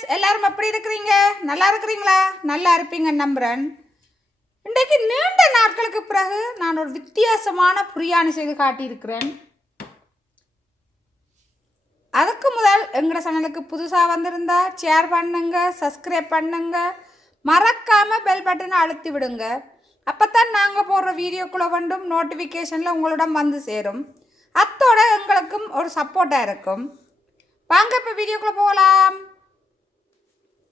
Friends எல்லாரும் எப்படி இருக்கிறீங்க? நல்லா இருக்கிறீங்களா? நல்லா இருப்பீங்க நம்புகிறேன் இன்றைக்கு நீண்ட நாட்களுக்கு பிறகு நான் ஒரு வித்தியாசமான புரியாணி செய்து காட்டியிருக்கிறேன். அதுக்கு முதல் எங்களோட சேனலுக்கு புதுசாக வந்திருந்தா ஷேர் பண்ணுங்க சப்ஸ்கிரைப் பண்ணுங்க. மறக்காமல் பெல் பட்டனை அழுத்தி விடுங்க. அப்போ தான் நாங்கள் போடுற வீடியோக்குள்ளே வந்தும் நோட்டிஃபிகேஷனில் உங்களிடம் வந்து சேரும். அத்தோட எங்களுக்கும் ஒரு சப்போர்ட்டாக இருக்கும். வாங்க இப்போ வீடியோக்குள்ளே போகலாம்.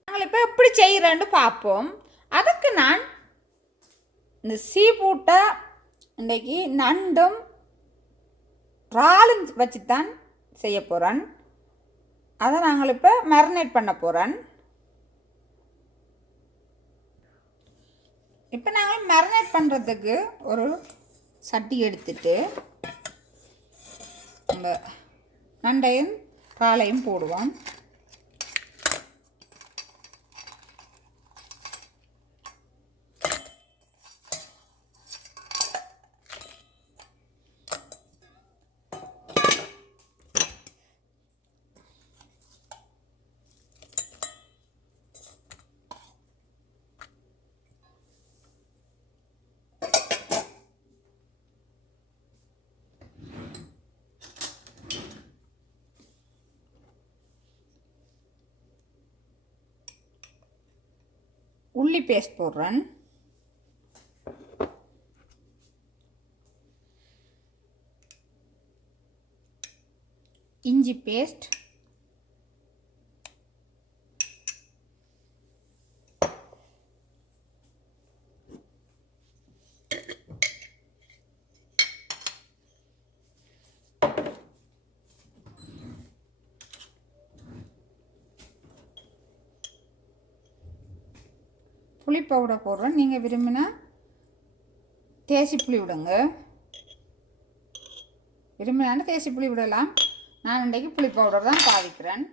நாங்கள் இப்போ எப்படி செய்கிறேன்னு பார்ப்போம். அதுக்கு நான் இந்த சீ பூட்டை இன்றைக்கி நண்டும் இறாலும் வச்சு தான் செய்ய போகிறேன் அதை நாங்கள் இப்போ மேரினேட் பண்ண போகிறேன் இப்போ நாங்கள் மேரினேட் பண்ணுறதுக்கு ஒரு சட்டி எடுத்துட்டு நம்ம நண்டையும் இறாலையும் போடுவோம். உள்ளி பேஸ்ட் போடுறேன். இஞ்சி பேஸ்ட் புளி பவுடர் போடுறேன். நீங்கள் விரும்பினா தேசி புளி விடுங்க. விரும்பினாலும் தேசி புளி விடலாம். நான் இன்றைக்கு புளி பவுடர் தான் பாவிக்கிறேன்.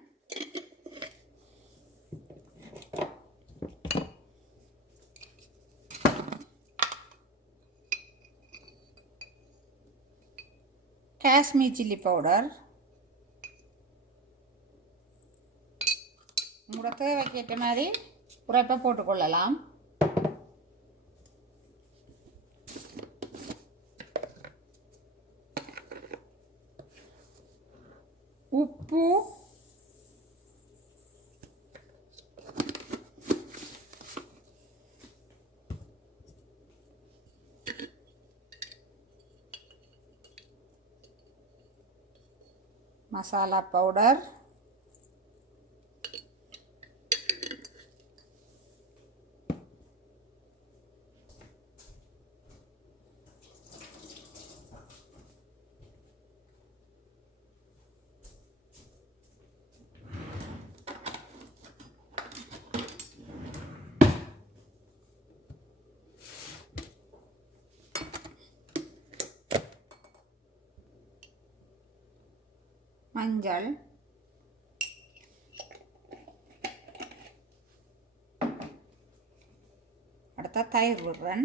காஷ்மீர் சில்லி பவுடர் உங்களோட தேவைக்கேற்ற மாதிரி உரைப்பை போட்டுக்கொள்ளலாம். உப்பு. மசாலா பவுடர். மஞ்சள். அடுத்தா தயிர் விடுறேன்.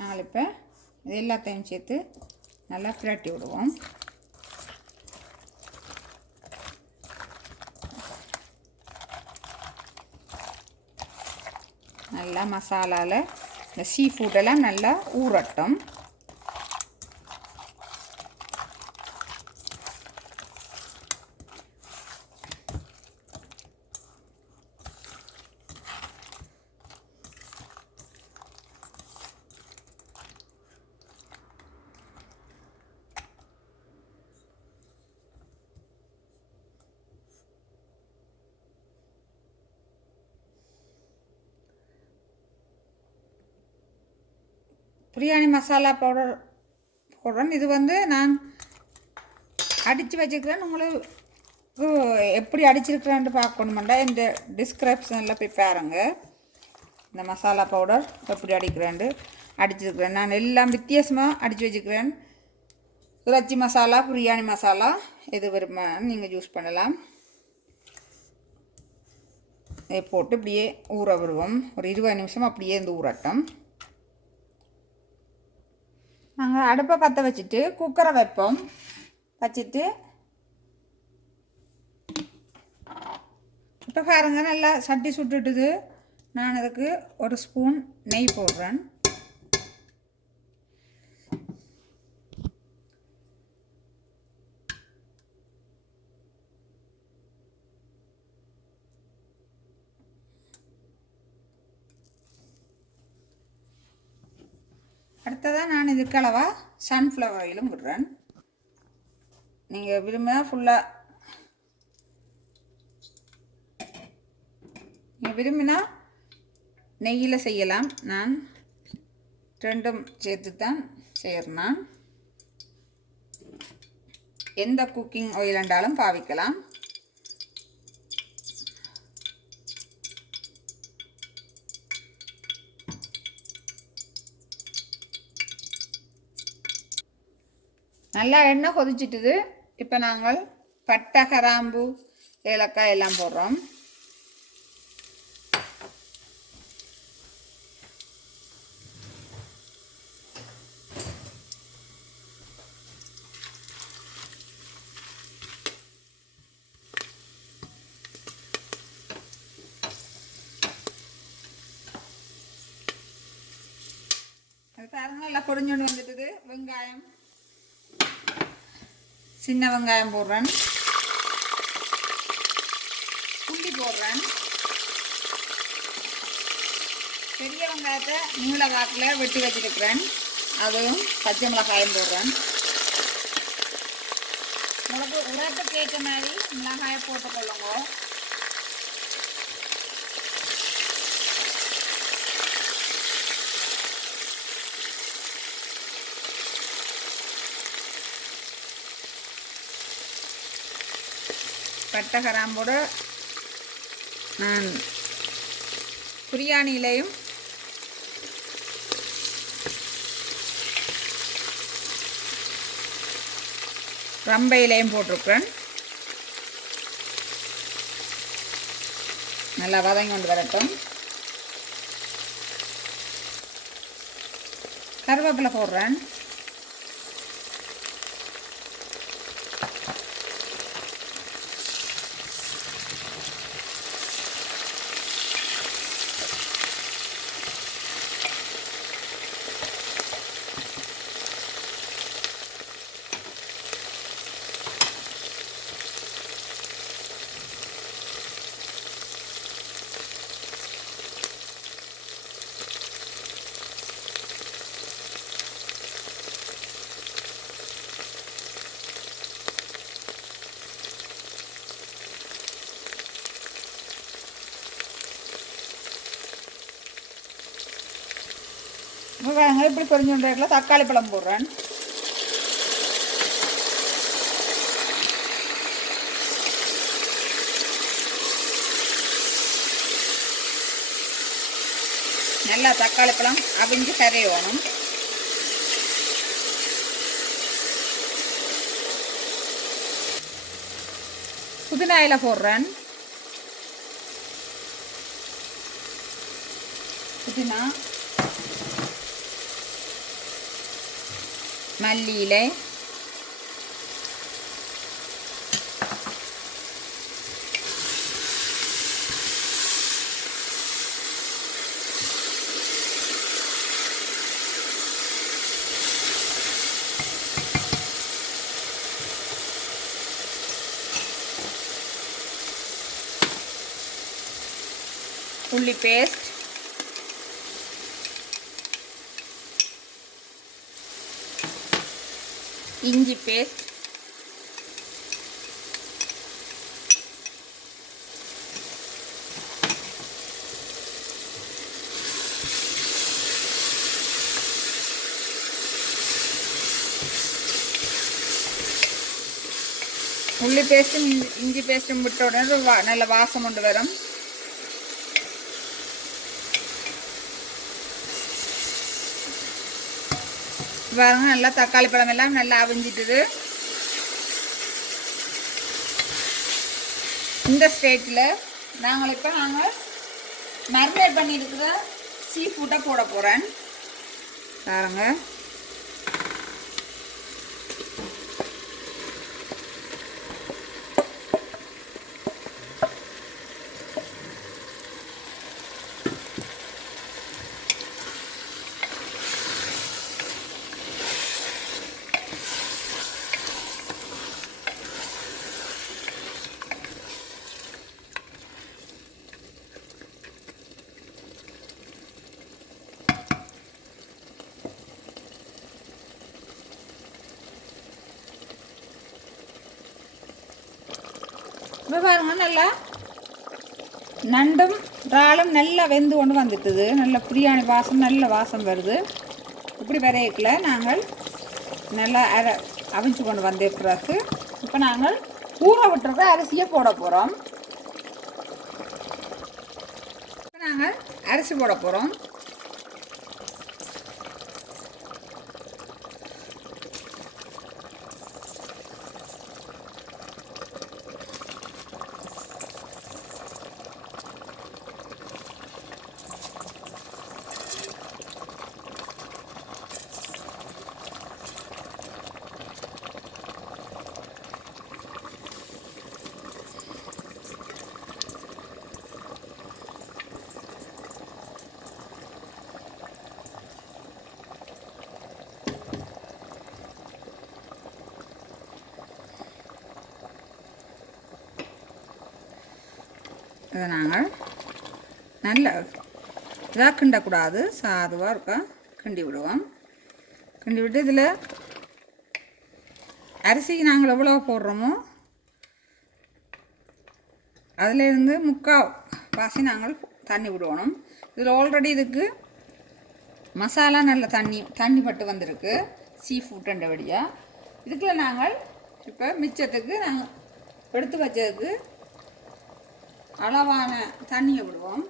நாலு இப்போ இது எல்லாத்தையும் சேர்த்து நல்லா பிரட்டி விடுவோம். நல்லா மசாலாவில் இந்த சீ ஃபுட்டெல்லாம் நல்லா ஊறட்டும். பிரியாணி மசாலா பவுடர் போடுறேன். இது வந்து நான் அடித்து வச்சுக்கிறேன். உங்களுக்கு எப்படி அடிச்சிருக்கிறேன்னு பார்க்கணுமெண்டா. இந்த டிஸ்கிரிப்ஷனில் போய் பாருங்க. இந்த மசாலா பவுடர் எப்படி அடிக்கிறேன்ட்டு அடிச்சிருக்கிறேன். நான் எல்லாம் வித்தியாசமாக அடித்து வச்சுக்கிறேன். இறைச்சி மசாலா பிரியாணி மசாலா எது விரும்ப நீங்கள் யூஸ் பண்ணலாம். இதை போட்டு இப்படியே ஊற விடுவோம். ஒரு இருபது நிமிஷம் அப்படியே இந்த ஊறட்டும். நாங்கள் அடுப்பை பற்ற வச்சுட்டு குக்கரை வைப்போம். வச்சுட்டு இப்போ பாருங்கள் நல்லா சட்டி சுட்டுட்டுது. நான் அதுக்கு ஒரு ஸ்பூன் நெய் போடுறேன். அடுத்ததாக நான் இதுக்கு அளவாக சன்ஃப்ளவர் ஆயிலும் விடுறேன். நீங்கள் விரும்பினா ஃபுல்லாக நீங்கள் விரும்பினா நெய்யில் செய்யலாம். நான் ரெண்டும் சேர்த்து தான் செய்கிறேன் எந்த குக்கிங் ஆயில் என்றாலும் பாவிக்கலாம். நல்லா எண்ணெய் கொதிச்சிட்டுது. இப்போ நாங்கள் பட்டை கராம்பு ஏலக்காய் எல்லாம் போடுறோம். அது பாருங்க நல்லா பொடிஞ்சோண்டு வந்துட்டுது. வெங்காயம். சின்ன வெங்காயம் போடுறேன். புள்ளி போடுறேன். பெரிய வெங்காயத்தை நீள வாக்கில் வெட்டி வச்சுருக்கிறேன். அதுவும் பச்சை மிளகாயும் போடுறேன். மிளகு உரத்துக்கு ஏற்ற மாதிரி மிளகாயை போட்டுக்கொள்ளுங்க. பட்டை கராம்போடு நான் பிரியாணியிலையும் ரம்பையிலையும் போட்டிருக்கிறேன். நல்லா வதங்கி கொண்டு வரட்டும். கருவேப்பிலை போடுறேன். எப்படி இப்படி பொரிஞ்சுட்டு தக்காளி பழம் போடுறேன். நல்லா தக்காளி பழம் அவிஞ்சு கரையணும். புதினா இலை போடுறேன். புதினா. மல்லி இலை உள்ளி இஞ்சி பேஸ்ட். உள்ளி பேஸ்ட்டும் இஞ்சி இஞ்சி பேஸ்ட்டும் விட்ட உடனே வா நல்ல வாசம் கொண்டு வரும். பாருங்க நல்லா தக்காளி பழம் எல்லாம் நல்லா அவிஞ்சிட்டுது. இந்த ஸ்டேஜில் நாங்கள் இப்போ நாங்கள் மரினேட் பண்ணியிருக்கிற சீ ஃபுட்டை போட போகிறேன் பாருங்கள் இப்போ பாருங்க நல்லா நண்டும் இறாலும் நல்லா வெந்து கொண்டு வந்துட்டுது நல்ல பிரியாணி வாசம் நல்ல வாசம் வருது இப்படி வரையக்கில் நாங்கள் நல்லா அரை அவிஞ்சு கொண்டு வந்த பிறகு இப்போ நாங்கள் ஊற விட்டுருக்க அரிசியை போட போகிறோம் இப்போ நாங்கள் அரிசி போட போகிறோம் இதை நாங்கள் நல்ல இதாக கிண்டக்கூடாது. சாதுவாக இருக்கா? கிண்டி விடுவோம். கிண்டி விட்டு இதில் அரிசிக்கு நாங்கள் எவ்வளோ போடுறோமோ அதிலேருந்து முக்கால் வாசி நாங்கள் தண்ணி விடுவோம். இதில் ஆல்ரெடி இதுக்கு மசாலா நல்ல தண்ணி தண்ணி பட்டு வந்திருக்கு. சீ ஃபுட்டுன்ற வழியாக இதுக்குள்ள நாங்கள் இப்போ மிச்சத்துக்கு நாங்கள் எடுத்து வச்சதுக்கு அளவான தண்ணியை விடுவோம்.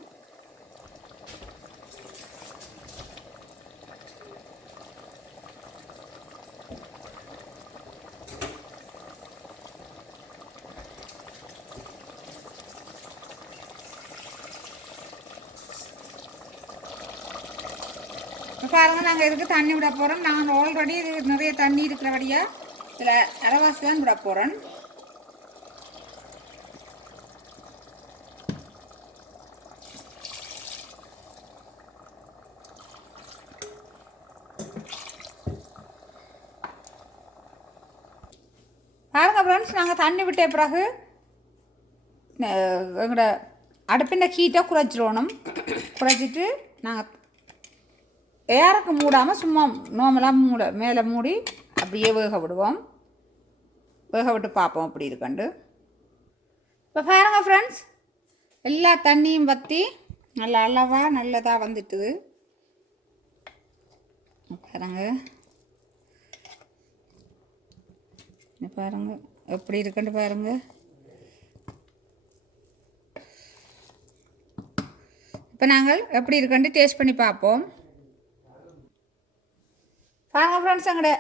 பாருங்க நாங்கள் இதுக்கு தண்ணி விட போகிறோம் நாங்கள் ஆல்ரெடி இது நிறைய தண்ணி இருக்கிறபடியாக இதில் அரைவாசி தான் விட போகிறோம் ஃப்ரெண்ட்ஸ் நாங்கள் தண்ணி விட்ட பிறகு எங்களோட அடுப்பின் ஹீட்டை குறைச்சிடணும் குறைச்சிட்டு நாங்கள் ஏறக்கு மூடாமல் சும்மா நோமலாக மூட மேலே மூடி அப்படியே வேக விடுவோம். வேக விட்டு பார்ப்போம் அப்படி இருக்கண்டு. இப்போ பாருங்கள் ஃப்ரெண்ட்ஸ் எல்லா தண்ணியும் பற்றி நல்ல அளவாக நல்லதாக வந்துட்டுது. பாருங்க. பாருங்கள் எப்படி இருக்குன்னு பாருங்க. இப்போ நாங்கள் எப்படி இருக்குன்னு டேஸ்ட் பண்ணி பார்ப்போம். பாருங்க ஃப்ரெண்ட்ஸ் எங்கட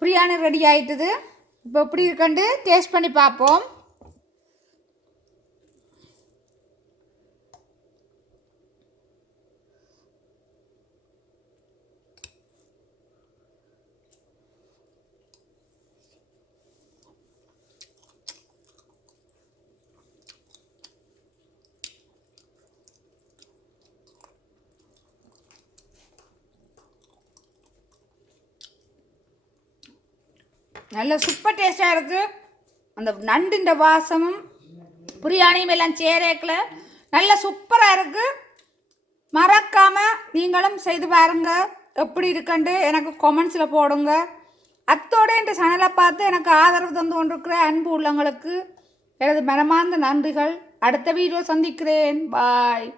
பிரியாணி ரெடி ஆயிட்டுது. இப்போ எப்படி இருக்குன்னு டேஸ்ட் பண்ணி பார்ப்போம். நல்ல சூப்பர் டேஸ்ட்டாக இருக்குது அந்த நண்டுன்ற வாசமும் பிரியாணியும் எல்லாம் சேரேக்கில். நல்ல சூப்பராக இருக்குது மறக்காமல் நீங்களும் செய்து பாருங்க. எப்படி இருக்குன்ட்டு எனக்கு கொமெண்ட்ஸில் போடுங்க. அத்தோட இந்த சேனலை பார்த்து எனக்கு ஆதரவு தந்து கொண்டிருக்கிற அன்பு உள்ளவங்களுக்கு எனது மனமார்ந்த நன்றிகள். அடுத்த வீடியோ சந்திக்கிறேன். பாய்